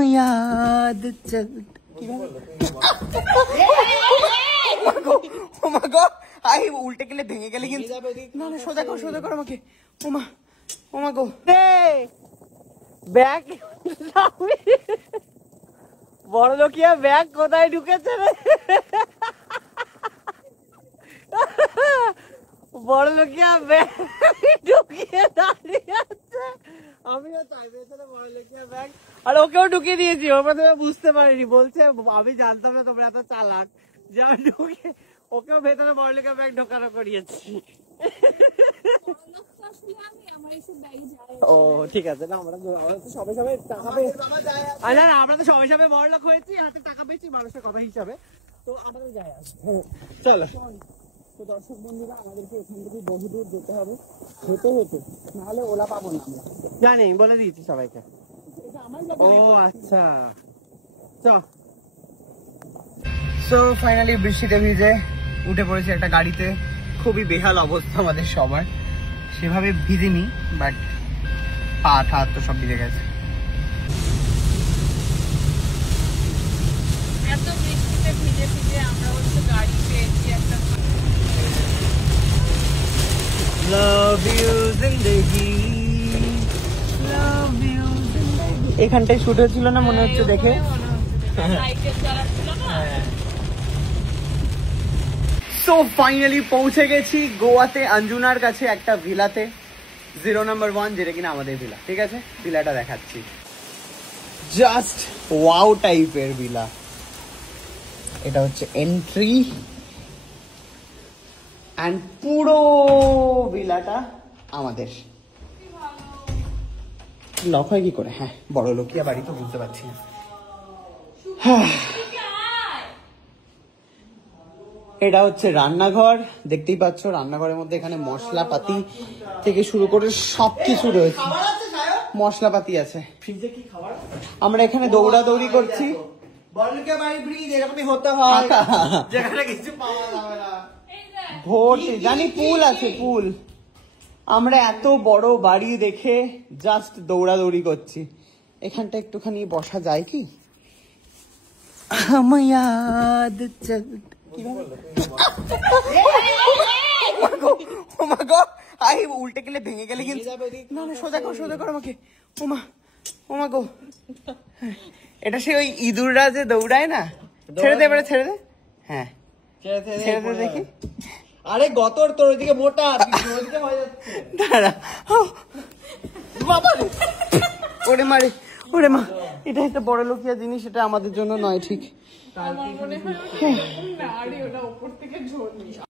याद चल আই উল্টে গেলে ভেঙে গেলে কিন্তু না না সোজা কর আমাকে ওমা গো ব্যাগ বড় লোকিয়া ব্যাগ কোথায় ঢুকেছে রে বড় লোকিয়া ব্যাগ ঢুকিয়ে দাঁড়িয়ে আছে আমিও তাই ভেতরে বড় লোকিয়া ব্যাগ আর ওকেও ঢুকিয়ে দিয়েছি ও প্রথমে বুঝতে পারিনি বলছে আমি জানতাম না তোমরা এত চালাক যা ঢুকে ওকেও ভেতরে বড় লোকিয়া ব্যাগ ঢোকানো করিয়েছি ও ঠিক আছে না আমরা তো সবাই টাকা পেয়ে না আমরা তো সবাই বড় লোক হয়েছি হাতে টাকা পেয়েছি মানুষের কথা হিসাবে তো আমাদের যায় আসে চলো তো দর্শক বন্ধুরা আমাদেরকে এখান থেকে বহুদূর যেতে হবে হেঁটে নাহলে ওলা পাবো না আমরা জানি বলে দিয়েছি সবাইকে ও আচ্ছা সো ফাইনালি বৃষ্টিতে ভিজে উঠে পড়েছি একটা গাড়িতে খুবই বেহাল অবস্থা আমাদের সবার সেভাবে ভিজিনি বাট পা ঠা তো সব ভিজে গেছে এত বৃষ্টিতে ভিজে আমরা হচ্ছে গাড়ি পেয়েছি একটা Love you Zindagi Love you জিন্দেগি এখানটায় শুট হয়েছিল না মনে হচ্ছে দেখে সাইকেল চালাচ্ছিল না সো ফাইনালি পৌঁছে গেছি গোয়াতে অঞ্জুনার কাছে একটা ভিলাতে 0 নাম্বার 1 যেটা কিনা আমাদের ভিলা ঠিক আছে ভিলাটা দেখাচ্ছি জাস্ট ওয়াও টাইপের ভিলা এটা হচ্ছে এন্ট্রি এন্ড পুরো ভিলাটা আমাদের লক হয় কি করে হ্যাঁ বড় লোকিয়া বাড়ি তো বুঝতে পারছি না এটা হচ্ছে রান্নাঘর দেখতেই পাচ্ছ রান্নাঘরের মধ্যে এখানে মশলাপাতি থেকে শুরু করে সবকিছু রয়েছে মশলাপাতি আছে আমরা এখানে দৌড়াদৌড়ি করছি ভোট জানি পুল আছে পুল আমরা এত বড় বাড়ি দেখে জাস্ট দৌড়াদৌড়ি করছি এখানটা একটুখানি বসা যায় কি ইয়াদ চল আই উল্টে গেলে ভেঙে গেলে কিন্তু না না সোজা কর আমাকে ওমা গো এটা সে ওই ইঁদুররা যে দৌড়ায় না ছেড়ে দে এবারে ছেড়ে দে হ্যাঁ ছেড়ে দে দেখি আরে গতর তোর ওইদিকে মোটা দাঁড়া বাবা ওরে মা এটা একটা বড় লোকিয়া জিনিস এটা আমাদের জন্য নয় ঠিক আমার মনে হয় ওটা উপর থেকে ঝরনি